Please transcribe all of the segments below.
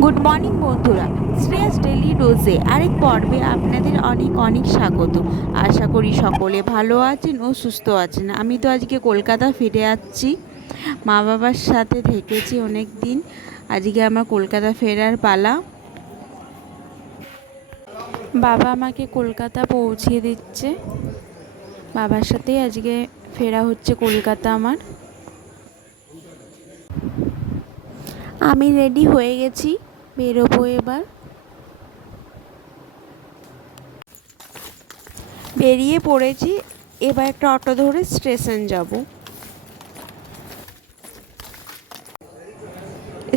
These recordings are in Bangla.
গুড মর্নিং বন্ধুরা, শ্রেয়াস ডেলি ডোজে আরেক পর্বে আপনাদের অনেক অনেক স্বাগত। আশা করি সকলে ভালো আছেন ও সুস্থ আছেন। আমি তো আজকে কলকাতা ফিরে যাচ্ছি, মা বাবার সাথে থেকেছি অনেক দিন। আজকে আমার কলকাতা ফেরার পালা। বাবা আমাকে কলকাতা পৌঁছিয়ে দিচ্ছে, বাবার সাথেই আজকে ফেরা হচ্ছে কলকাতা আমার। আমি রেডি হয়ে গেছি, বেরোবো এবার। বেরিয়ে পড়েছি, এবার একটা অটো ধরে স্টেশন যাব।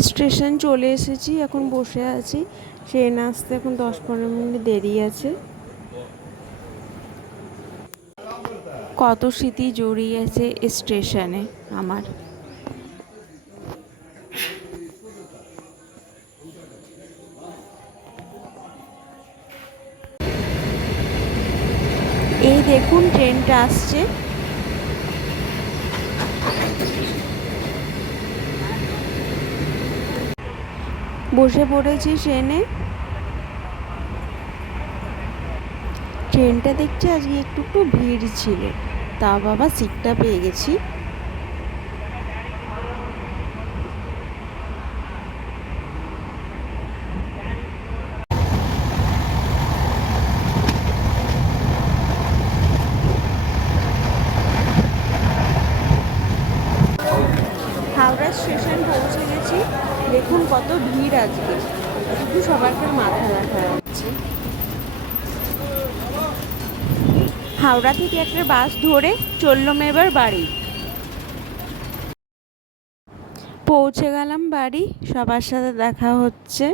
স্টেশন চলে এসেছি, এখন বসে আছি। ট্রেন আসতে এখন 10-15 মিনিট দেরি আছে। কত স্মৃতি জড়িয়ে আছে স্টেশনে আমার। এই দেখুন ট্রেনটা আসছে। বসে পড়েছি ট্রেনে। ট্রেনটা দেখছি আজকে একটু ভিড় ছিল, তা বাবা সিটটা পেয়ে গেছি। হাওড়া স্টেশন পৌঁছে গেছি। দেখুন কত ভিড় আজকে, শুধু সবাইকে মাথা ব্যথা হচ্ছে। হাওড়া থেকে একটা বাস ধরে চললাম এবার বাড়ি। পৌঁছে গেলাম বাড়ি, সবার সাথে দেখা হচ্ছে।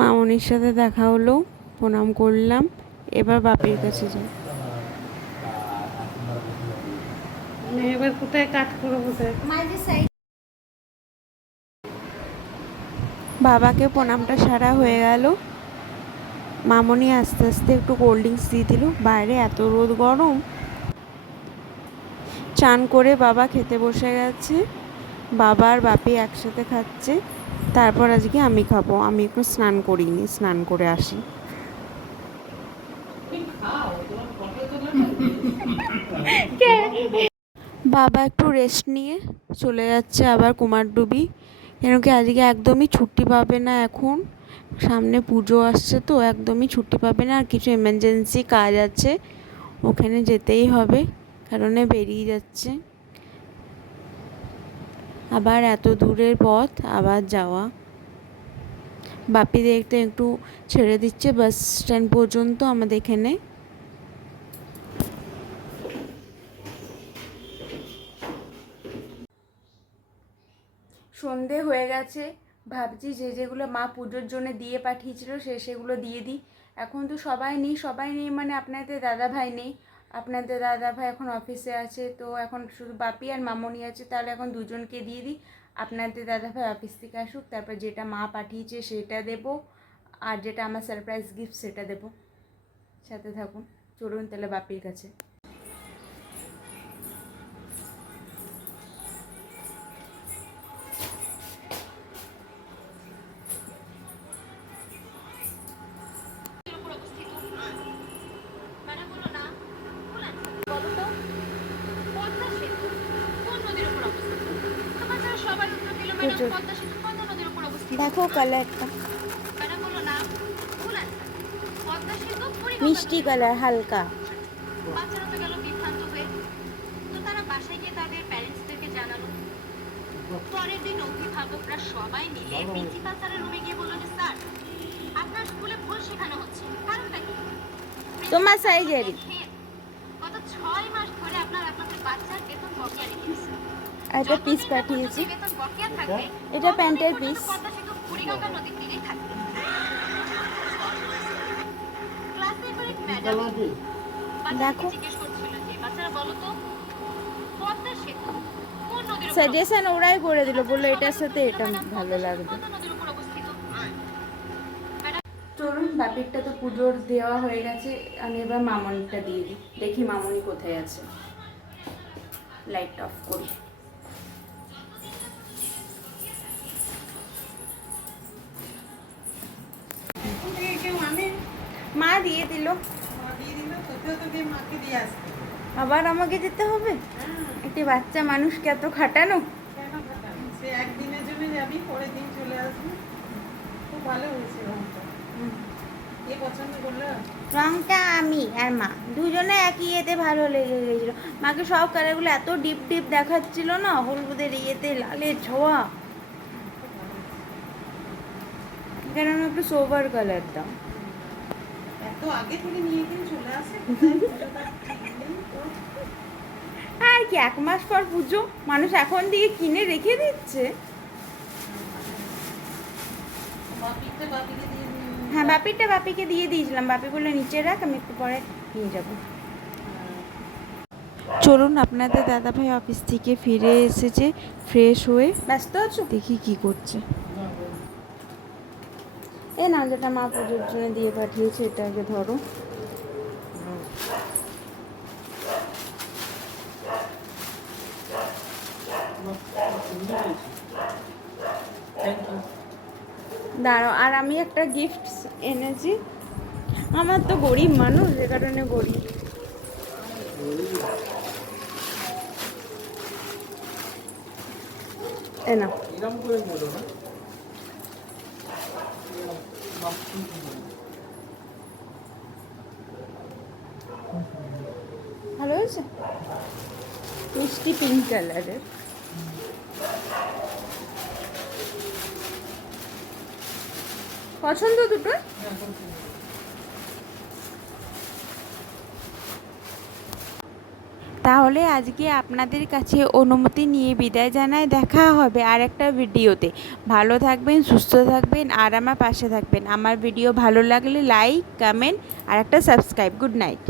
মামনির সাথে দেখা হলো, প্রণাম করলাম। এবার বাপির কাছে যাই। এবার কোথায় কাট করবো? বাবাকে প্রণামটা সারা হয়ে গেল। মামনি আস্তে আস্তে একটু কোল্ড ড্রিঙ্কস দিয়ে দিল, বাইরে এত রোদ গরম। চান করে বাবা খেতে বসে গেছে। বাবা আর বাপি একসাথে খাচ্ছে। তারপর আজকে আমি খাবো, আমি একটু স্নান করিনি, স্নান করে আসি। বাবা একটু রেস্ট নিয়ে চলে যাচ্ছে আবার কুমারডুবি, কেন কি আজকে একদমই ছুটি পাবে না। এখন সামনে পুজো আসছে, তো একদমই ছুটি পাবে না। আর কিছু এমার্জেন্সি কাজ আছে, ওখানে যেতেই হবে, কারণে বেরিয়ে যাচ্ছে। আবার এত দূরের পথ আবার যাওয়া। বাপি দেখতে একটু ছেড়ে দিচ্ছে বাস স্ট্যান্ড পর্যন্ত আমাদের এখানে। সন্ধে হয়ে গেছে, ভাবছি যে যেগুলো মা পুজোর জন্য দিয়ে পাঠিয়েছিল সেগুলো দিয়ে দিই। এখন তো সবাই নেই মানে আপনাদের দাদা ভাই নেই। আপনাদের দাদা ভাই এখন অফিসে আছে, তো এখন শুধু বাপি আর মামনি আছে, তাহলে এখন দুজনকে দিয়ে দিই। আপনাদের দাদা ভাই অফিস থেকে আসুক, তারপর যেটা মা পাঠিয়েছে সেটা দেবো, আর যেটা আমার সারপ্রাইজ গিফট সেটা দেবো। সাথে থাকুন, চলুন তাহলে বাপির কাছে। দেখো কালারটা মিষ্টি কালার, হালকা। বাচ্চারা তো গেল বিভ্রান্ত হয়ে, তো তারা বাসায় গিয়ে তাদের প্যারেন্টসদেরকে জানালো। পরের দিন অভিভাবকরা সবাই মিলে প্রিন্সিপাল স্যারের রুমে গিয়ে বললো যে স্যার, আপনার স্কুলে ভুল শেখানো হচ্ছে, কারণটা কি? তোমার সাইজেরই গত 6 মাস ধরে আপনাদের বাচ্চার বেতন বকেয়া রেখেছে। একটা পিস পাঠিয়েছি, বেতন বকেয়া থাকবে, এটা প্যান্টের পিস। পদ্মা সেতু বুড়িগঙ্গা নদীর তীরেই থাকবে। ক্লাসে করে ম্যাডাম দেখো জিজ্ঞেস করছিল যে বাচ্চারা বলো তো, পদ্মা সেতু কোন নদীর উপর? সাজেশন ওরাই করে দিল, বললো এটার সাথে এটা ভালো লাগবে। কোন নদীর উপর অবস্থিত? চলুন, বাপিরটা তো পুজোর দেওয়া হয়ে গেছে, আমি এবার মামনিটা দিয়ে দিই। দেখি মামনি কোথায় আছে। লাইট অফ করি। দিয়ে দিল, মা দিয়ে দিল, তোকেও তো গিয়ে মাকে দিয়ে আসতে। আবার আমাকে যেতে হবে। একটি বাচ্চা মানুষকে এত খাটানো। কেন খাটাবি? সে একদিনের জন্য যাবি, পরের দিন চলে আসবি। খুব ভালো হয়েছে রংটা। কে পছন্দ করলো? রংটা আমি আর মা দুজনে একই ইয়েতে ভালো লেগে গেছিলো। মাকে সব কালারগুলো এত ডিপ ডিপ দেখাচ্ছিল না, হলুদের ইয়েতে লালের ছোঁয়া, এখানে আমি একটু সোবার কালার দাও। এত আগে থেকে নিয়ে গিয়ে চলে আসে, কোথায় পুজোটা ঠিক নেই তো। আর কি 1 মাস পর পুজো, মানুষ এখন দিয়ে কিনে রেখে দিচ্ছে। বাপিকে দিয়ে দিন। হ্যাঁ, বাপিকে দিয়ে দিয়েছিলাম, বাপি বললো নিচে রাখ, আমি একটু পরে নিয়ে যাব। চলুন, আপনাদের দাদাভাই অফিস থেকে ফিরে এসেছে ফ্রেশ হয়ে। ব্যস্ত আছো? দেখি কি করছে। এ না, যেটা মা পুজোর জন্য দিয়ে পাঠিয়েছে এটা আগে ধরো। দাঁড়াও, আর আমি একটা গিফট এনেছি। আমার তো গরিব মানুষ, যে কারণে গরিব। এ না, ভালো হয়েছে, মিষ্টি পিঙ্ক কালারের। পছন্দ দুটো? তাহলে আজকে আপনাদের কাছে অনুমতি নিয়ে বিদায় জানাই। দেখা হবে আর একটা ভিডিওতে। ভালো থাকবেন, সুস্থ থাকবেন আর আমার পাশে থাকবেন। আমার ভিডিও ভালো লাগলে লাইক, কমেন্ট আর একটা সাবস্ক্রাইব। Good night.